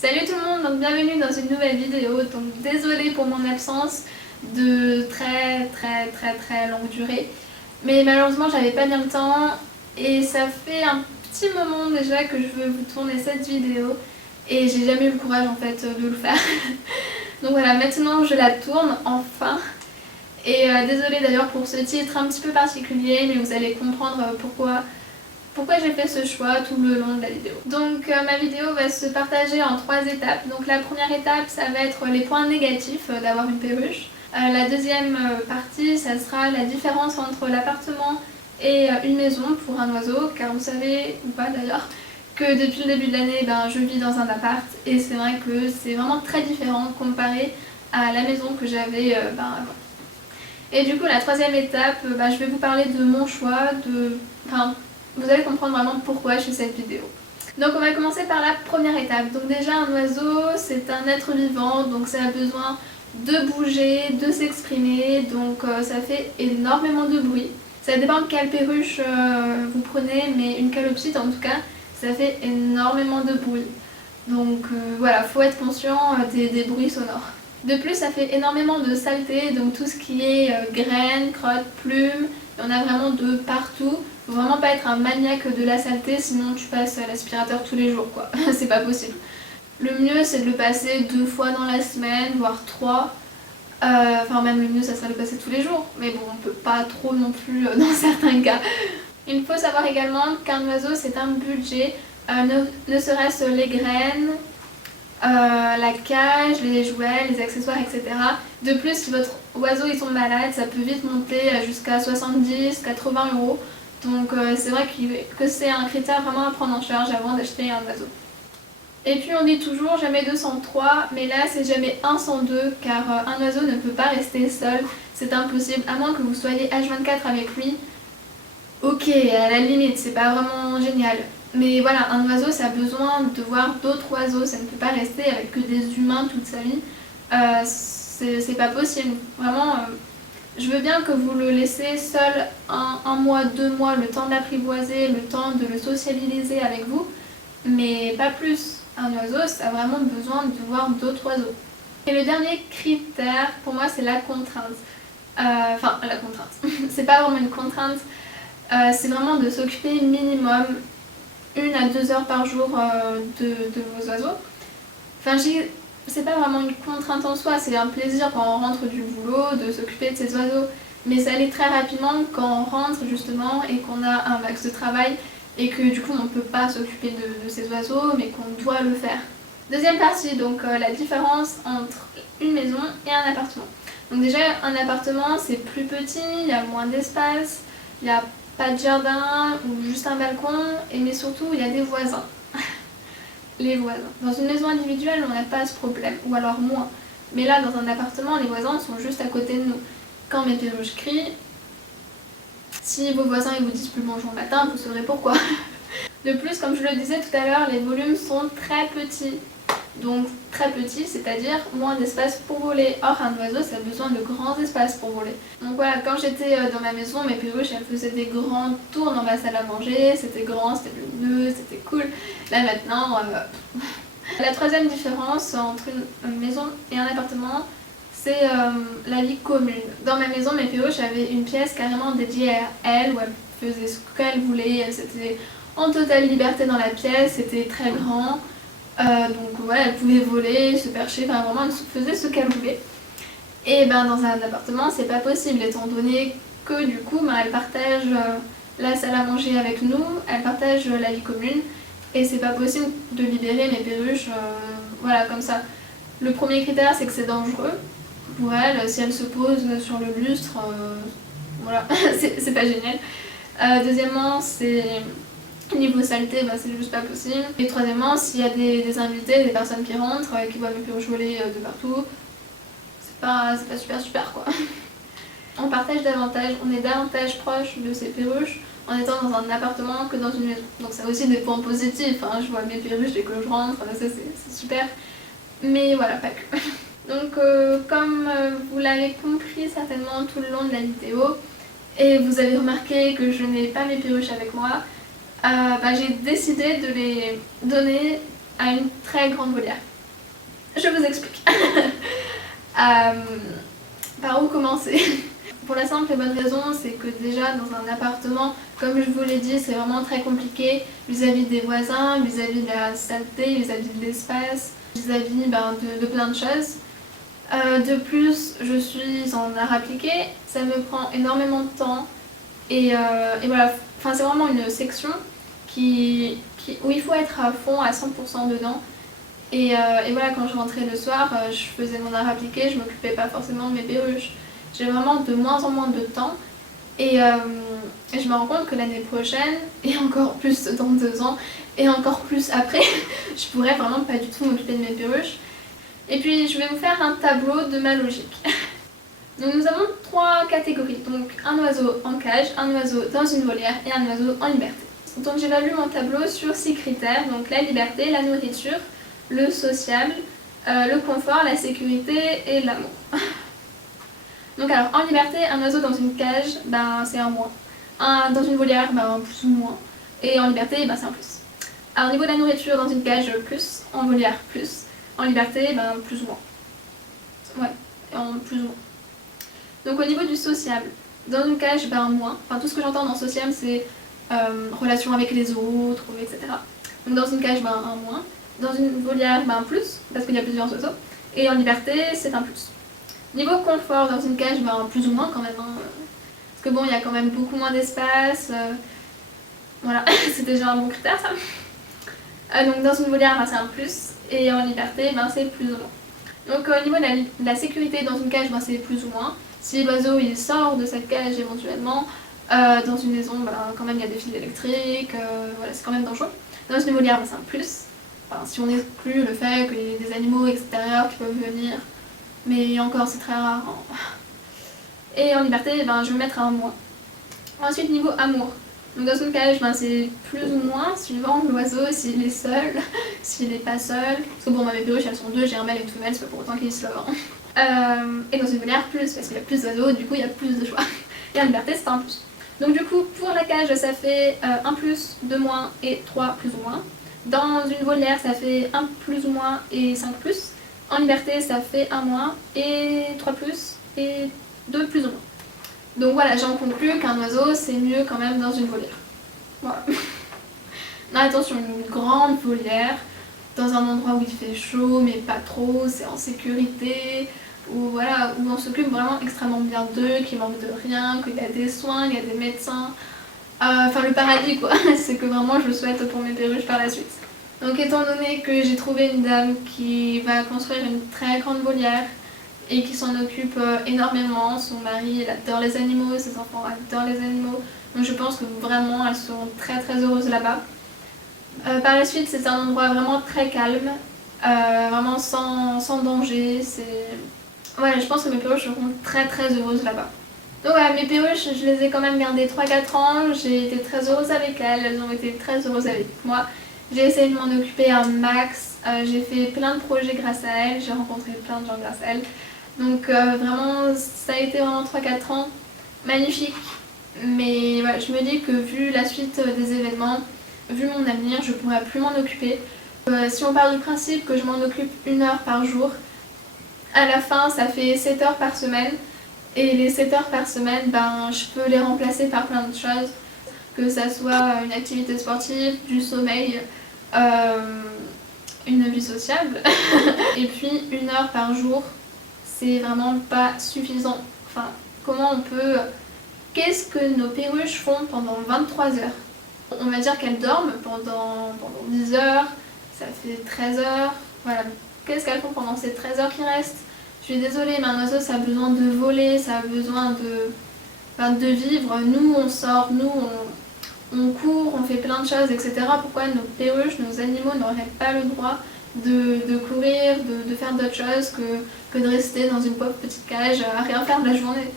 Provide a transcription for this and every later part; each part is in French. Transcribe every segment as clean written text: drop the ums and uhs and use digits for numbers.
Salut tout le monde, donc bienvenue dans une nouvelle vidéo. Donc désolée pour mon absence de très longue durée. Mais malheureusement j'avais pas bien le temps et ça fait un petit moment déjà que je veux vous tourner cette vidéo et j'ai jamais eu le courage en fait de le faire. Donc voilà, maintenant je la tourne enfin. Et désolée d'ailleurs pour ce titre un petit peu particulier, mais vous allez comprendre pourquoi j'ai fait ce choix tout le long de la vidéo. Donc ma vidéo va se partager en 3 étapes. Donc la première étape, ça va être les points négatifs d'avoir une perruche. La deuxième partie, ça sera la différence entre l'appartement et une maison pour un oiseau, car vous savez, ou pas d'ailleurs, que depuis le début de l'année, je vis dans un appart et c'est vrai que c'est vraiment très différent comparé à la maison que j'avais avant. Et du coup, la troisième étape, je vais vous parler de mon choix, vous allez comprendre vraiment pourquoi je fais cette vidéo. Donc on va commencer par la première étape. Donc déjà, un oiseau, c'est un être vivant, donc ça a besoin de bouger, de s'exprimer, donc ça fait énormément de bruit. Ça dépend de quelle perruche vous prenez, mais une calopsite en tout cas, ça fait énormément de bruit. Donc voilà, faut être conscient des bruits sonores. De plus, ça fait énormément de saleté, donc tout ce qui est graines, crottes, plumes, il y en a vraiment de partout. Faut vraiment pas être un maniaque de la saleté, sinon tu passes à l'aspirateur tous les jours, quoi. C'est pas possible. Le mieux, c'est de le passer 2 fois dans la semaine, voire 3. Enfin, même le mieux, ça serait de le passer tous les jours. Mais bon, on peut pas trop non plus dans certains cas. Il faut savoir également qu'un oiseau, c'est un budget, ne serait-ce les graines, la cage, les jouets, les accessoires, etc. De plus, si votre oiseau il tombe malade, ça peut vite monter jusqu'à 70-80 euros. Donc c'est vrai que c'est un critère vraiment à prendre en charge avant d'acheter un oiseau. Et puis on dit toujours jamais 2 sans 3, mais là c'est jamais 1 sans 2, car un oiseau ne peut pas rester seul, c'est impossible, à moins que vous soyez H24 avec lui. Ok, à la limite, c'est pas vraiment génial. Mais voilà, un oiseau, ça a besoin de voir d'autres oiseaux, ça ne peut pas rester avec que des humains toute sa vie. C'est pas possible. Vraiment, je veux bien que vous le laissez seul un mois, 2 mois, le temps de l'apprivoiser, le temps de le sociabiliser avec vous, mais pas plus. Un oiseau, ça a vraiment besoin de voir d'autres oiseaux. Et le dernier critère, pour moi, c'est la contrainte. Enfin, la contrainte. C'est pas vraiment une contrainte. C'est vraiment de s'occuper minimum 1 à 2 heures par jour de vos oiseaux. Enfin, c'est pas vraiment une contrainte en soi, c'est un plaisir quand on rentre du boulot de s'occuper de ses oiseaux. Mais ça allait très rapidement quand on rentre justement et qu'on a un max de travail et que du coup on ne peut pas s'occuper de ses oiseaux mais qu'on doit le faire. Deuxième partie, donc la différence entre une maison et un appartement. Donc déjà, un appartement c'est plus petit, il y a moins d'espace, il y a pas de jardin ou juste un balcon, mais surtout il y a des voisins. Les voisins. Dans une maison individuelle, on n'a pas ce problème, ou alors moins. Mais là, dans un appartement, les voisins sont juste à côté de nous. Quand mes perruches crient, si vos voisins ils vous disent plus bonjour le matin, vous saurez pourquoi. De plus, comme je le disais tout à l'heure, les volumes sont très petits. Donc très petit, c'est-à-dire moins d'espace pour voler. Or un oiseau ça a besoin de grands espaces pour voler. Donc voilà, quand j'étais dans ma maison, mes perruches elles faisaient des grands tours dans ma salle à manger, c'était grand, c'était lumineux, c'était cool. Là maintenant, La troisième différence entre une maison et un appartement, c'est la vie commune. Dans ma maison, mes perruches avaient une pièce carrément dédiée à elles, où elles faisaient ce qu'elles voulaient, elles étaient en totale liberté dans la pièce, c'était très grand. Donc ouais, elle pouvait voler, se percher, enfin vraiment elle faisait ce qu'elle voulait. Et dans un appartement c'est pas possible étant donné que du coup elle partage la salle à manger avec nous, elle partage la vie commune et c'est pas possible de libérer mes perruches voilà comme ça. Le premier critère c'est que c'est dangereux pour elle, si elle se pose sur le lustre, voilà, c'est pas génial. Deuxièmement c'est... Niveau saleté, c'est juste pas possible. Et troisièmement, s'il y a des invités, des personnes qui rentrent, qui voient mes perruches voler de partout, c'est pas super quoi. On partage davantage, on est davantage proche de ces perruches en étant dans un appartement que dans une maison. Donc ça a aussi des points positifs, hein. Je vois mes perruches dès que je rentre, ça c'est super. Mais voilà, pas que. Donc comme vous l'avez compris certainement tout le long de la vidéo, et vous avez remarqué que je n'ai pas mes perruches avec moi, j'ai décidé de les donner à une très grande volière. Je vous explique. Par où commencer? Pour la simple et bonne raison, c'est que déjà dans un appartement, comme je vous l'ai dit, c'est vraiment très compliqué vis-à-vis des voisins, vis-à-vis de la saleté, vis-à-vis de l'espace, vis-à-vis de plein de choses. De plus, je suis en art appliqué, ça me prend énormément de temps et voilà, enfin, c'est vraiment une section où il faut être à fond, à 100% dedans. Et voilà, quand je rentrais le soir, je faisais mon art appliqué, je m'occupais pas forcément de mes perruches. J'ai vraiment de moins en moins de temps et je me rends compte que l'année prochaine, et encore plus dans 2 ans, et encore plus après, je pourrais vraiment pas du tout m'occuper de mes perruches. Et puis je vais vous faire un tableau de ma logique. Donc nous avons 3 catégories, donc un oiseau en cage, un oiseau dans une volière et un oiseau en liberté. Donc j'évalue mon tableau sur 6 critères, donc la liberté, la nourriture, le sociable, le confort, la sécurité et l'amour. Donc alors en liberté, un oiseau dans une cage, ben, c'est un moins. Dans une volière, ben, plus ou moins. Et en liberté, ben, c'est un plus. Alors au niveau de la nourriture, dans une cage, plus. En volière, plus. En liberté, ben, plus ou moins. Ouais, en plus ou moins. Donc au niveau du sociable, dans une cage, ben, moins. Enfin tout ce que j'entends dans sociable, c'est relation avec les autres, etc. Donc dans une cage, ben, un moins. Dans une volière, ben, un plus, parce qu'il y a plusieurs oiseaux. Et en liberté, c'est un plus. Niveau confort, dans une cage, ben, plus ou moins quand même. Hein. Parce que bon, il y a quand même beaucoup moins d'espace. Voilà, c'est déjà un bon critère ça. Donc dans une volière, ben, c'est un plus. Et en liberté, ben, c'est plus ou moins. Donc au niveau de la sécurité, dans une cage, ben, c'est plus ou moins. Si l'oiseau il sort de cette cage éventuellement, dans une maison, ben, quand même il y a des fils électriques, voilà, c'est quand même dangereux. Dans une volière, ben, c'est un plus. Enfin, si on exclut le fait qu'il y ait des animaux extérieurs qui peuvent venir, mais encore c'est très rare. Hein. Et en liberté, ben, je vais mettre un moins. Ensuite, niveau amour. Donc dans une cage, ben, c'est plus ou moins suivant l'oiseau, s'il est seul, s'il n'est pas seul. Parce que bon, mes perruches elles sont deux, j'ai un mâle et une femelle, c'est pas pour autant qu'ils se lovent. Hein. Et dans une volière, plus, parce qu'il y a plus d'oiseaux, du coup il y a plus de choix. Et en liberté, c'est un plus. Donc du coup, pour la cage, ça fait 1 plus, 2 moins et 3 plus ou moins. Dans une volière, ça fait 1 plus ou moins et 5 plus. En liberté, ça fait 1 moins et 3 plus et 2 plus ou moins. Donc voilà, j'en conclus qu'un oiseau, c'est mieux quand même dans une volière. Voilà. Non, attention, une grande volière, dans un endroit où il fait chaud, mais pas trop, c'est en sécurité, où, voilà, où on s'occupe vraiment extrêmement bien d'eux, qu'ils manquent de rien, qu'il y a des soins, il y a des médecins. Enfin, le paradis, quoi. C'est que vraiment je le souhaite pour mes perruches par la suite. Donc étant donné que j'ai trouvé une dame qui va construire une très grande volière et qui s'en occupe énormément, son mari il adore les animaux, ses enfants adorent les animaux, donc je pense que vraiment elles seront très très heureuses là-bas. Par la suite c'est un endroit vraiment très calme, vraiment sans danger, ouais, je pense que mes perruches seront très très heureuses là-bas. Donc voilà, mes perruches, je les ai quand même gardées 3-4 ans, j'ai été très heureuse avec elles ont été très heureuses avec moi. J'ai essayé de m'en occuper un max, j'ai fait plein de projets grâce à elles, j'ai rencontré plein de gens grâce à elles. Donc vraiment, ça a été vraiment 3-4 ans magnifique. Mais voilà, je me dis que vu la suite des événements, vu mon avenir, je ne pourrai plus m'en occuper. Si on part du principe que je m'en occupe 1 heure par jour, à la fin ça fait 7 heures par semaine. Et les 7 heures par semaine, ben, je peux les remplacer par plein de choses. Que ça soit une activité sportive, du sommeil, une vie sociable. Et puis 1 heure par jour, c'est vraiment pas suffisant. Enfin, comment on peut... Qu'est-ce que nos perruches font pendant 23 heures? On va dire qu'elles dorment pendant 10 heures, ça fait 13 heures. Voilà, qu'est-ce qu'elles font pendant ces 13 heures qui restent? Je suis désolée, mais un oiseau ça a besoin de voler, ça a besoin de vivre. Nous on sort, nous on court, on fait plein de choses, etc. Pourquoi nos perruches, nos animaux n'auraient pas le droit de courir, de faire d'autres choses que de rester dans une pauvre petite cage à rien faire de la journée?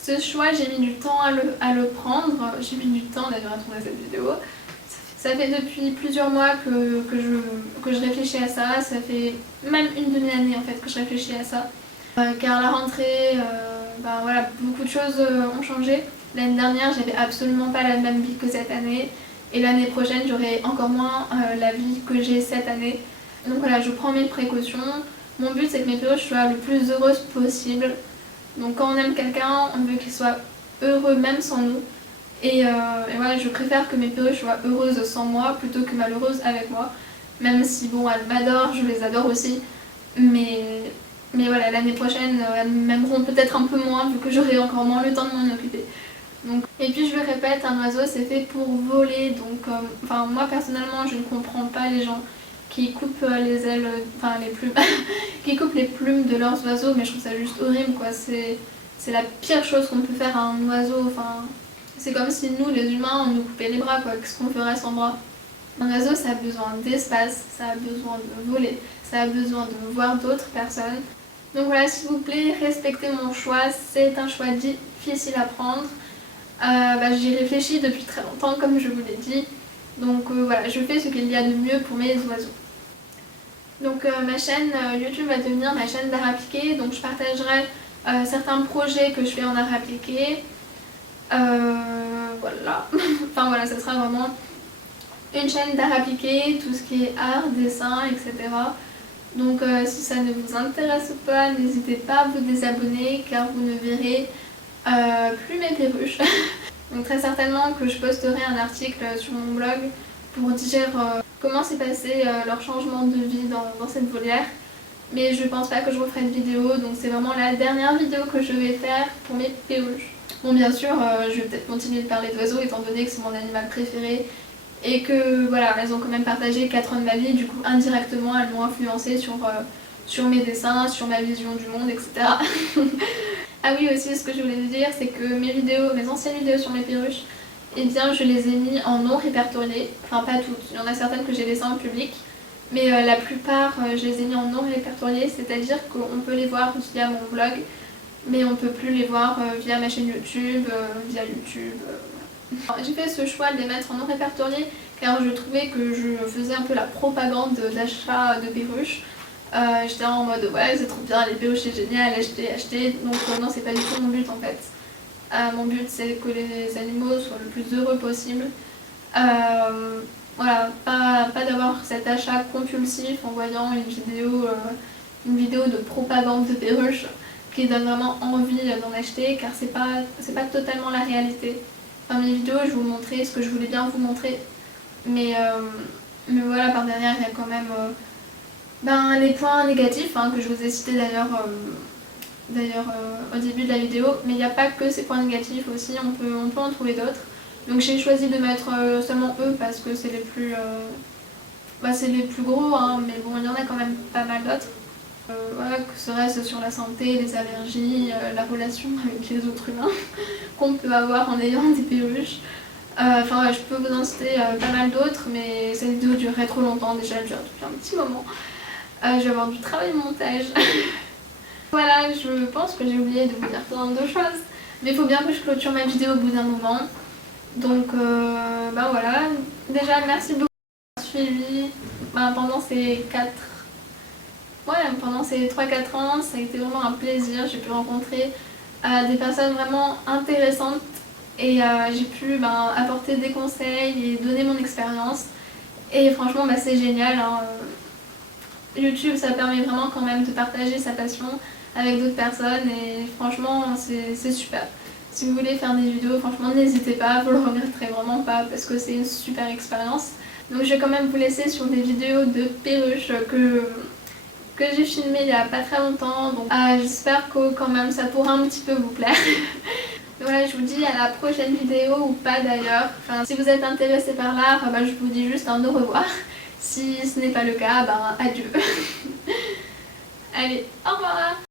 Ce choix, j'ai mis du temps à le prendre, j'ai mis du temps d'ailleurs à tourner cette vidéo. Ça fait depuis plusieurs mois que je réfléchis à ça, ça fait même une demi-année en fait que je réfléchis à ça. Car la rentrée, ben voilà, beaucoup de choses ont changé. L'année dernière, j'avais absolument pas la même vie que cette année. Et l'année prochaine, j'aurai encore moins la vie que j'ai cette année. Donc voilà, je prends mes précautions. Mon but c'est que mes perruches soient le plus heureuses possible. Donc quand on aime quelqu'un, on veut qu'il soit heureux même sans nous. Et voilà, je préfère que mes perruches soient heureuses sans moi plutôt que malheureuses avec moi. Même si bon, elles m'adorent, je les adore aussi. Mais voilà, l'année prochaine, elles m'aimeront peut-être un peu moins vu que j'aurai encore moins le temps de m'en occuper. Donc, et puis je le répète, un oiseau c'est fait pour voler. Donc enfin, moi personnellement, je ne comprends pas les gens qui coupent les ailes, enfin les plumes, qui coupent les plumes de leurs oiseaux, mais je trouve ça juste horrible quoi. C'est la pire chose qu'on peut faire à un oiseau. Enfin, c'est comme si nous, les humains, on nous coupait les bras quoi. Qu'est-ce qu'on ferait sans bras? Un oiseau, ça a besoin d'espace, ça a besoin de voler, ça a besoin de voir d'autres personnes. Donc voilà, s'il vous plaît, respectez mon choix. C'est un choix difficile à prendre. J'y réfléchis depuis très longtemps, comme je vous l'ai dit. Donc voilà, je fais ce qu'il y a de mieux pour mes oiseaux. Donc ma chaîne YouTube va devenir ma chaîne d'art appliqué. Donc je partagerai certains projets que je fais en art appliqué. Voilà. Enfin voilà, ça sera vraiment une chaîne d'art appliqué, tout ce qui est art, dessin, etc. Donc si ça ne vous intéresse pas, n'hésitez pas à vous désabonner car vous ne verrez plus mes perruches. Donc très certainement que je posterai un article sur mon blog pour dire comment s'est passé leur changement de vie dans cette volière. Mais je pense pas que je referai de vidéo, donc c'est vraiment la dernière vidéo que je vais faire pour mes perruches. Bon bien sûr, je vais peut-être continuer de parler d'oiseaux étant donné que c'est mon animal préféré. Et que voilà, elles ont quand même partagé 4 ans de ma vie, du coup indirectement elles m'ont influencé sur mes dessins, sur ma vision du monde, etc. Ah oui aussi, ce que je voulais vous dire, c'est que mes anciennes vidéos sur mes perruches, eh bien je les ai mis en non répertorié, enfin pas toutes, il y en a certaines que j'ai laissées en public, mais la plupart je les ai mis en non répertorié, c'est-à-dire qu'on peut les voir via mon blog, mais on peut plus les voir via ma chaîne YouTube, via YouTube. J'ai fait ce choix de les mettre en non répertorié car je trouvais que je faisais un peu la propagande d'achat de perruches. J'étais en mode ouais c'est trop bien, les perruches c'est génial, acheter. Donc non, c'est pas du tout mon but en fait. Mon but c'est que les animaux soient le plus heureux possible. Voilà, pas d'avoir cet achat compulsif en voyant une vidéo de propagande de perruches qui donne vraiment envie d'en acheter car c'est pas totalement la réalité. Enfin, mes vidéos, je vous montrais ce que je voulais bien vous montrer, mais voilà, par derrière, il y a quand même les points négatifs que je vous ai cités d'ailleurs au début de la vidéo, mais il n'y a pas que ces points négatifs aussi, on peut en trouver d'autres. Donc j'ai choisi de mettre seulement eux parce que c'est c'est les plus gros, mais bon, il y en a quand même pas mal d'autres. Voilà, que serait-ce sur la santé, les allergies, la relation avec les autres humains qu'on peut avoir en ayant des perruches. Enfin ouais, je peux vous en citer pas mal d'autres, mais cette vidéo durerait trop longtemps, déjà elle dure depuis un petit moment. Je vais avoir du travail de montage. Voilà, je pense que j'ai oublié de vous dire plein de choses, mais il faut bien que je clôture ma vidéo au bout d'un moment. Donc voilà, déjà merci beaucoup d'avoir suivi pendant ces 3-4 ans, ça a été vraiment un plaisir. J'ai pu rencontrer des personnes vraiment intéressantes et j'ai pu apporter des conseils et donner mon expérience. Et franchement, c'est génial. YouTube, ça permet vraiment quand même de partager sa passion avec d'autres personnes et franchement, c'est super. Si vous voulez faire des vidéos, franchement, n'hésitez pas, vous le regretterez vraiment pas parce que c'est une super expérience. Donc je vais quand même vous laisser sur des vidéos de perruches que j'ai filmé il y a pas très longtemps, donc j'espère que quand même ça pourra un petit peu vous plaire. Voilà, je vous dis à la prochaine vidéo ou pas d'ailleurs. Enfin, si vous êtes intéressé par l'art, je vous dis juste un au revoir. Si ce n'est pas le cas, adieu. Allez, au revoir.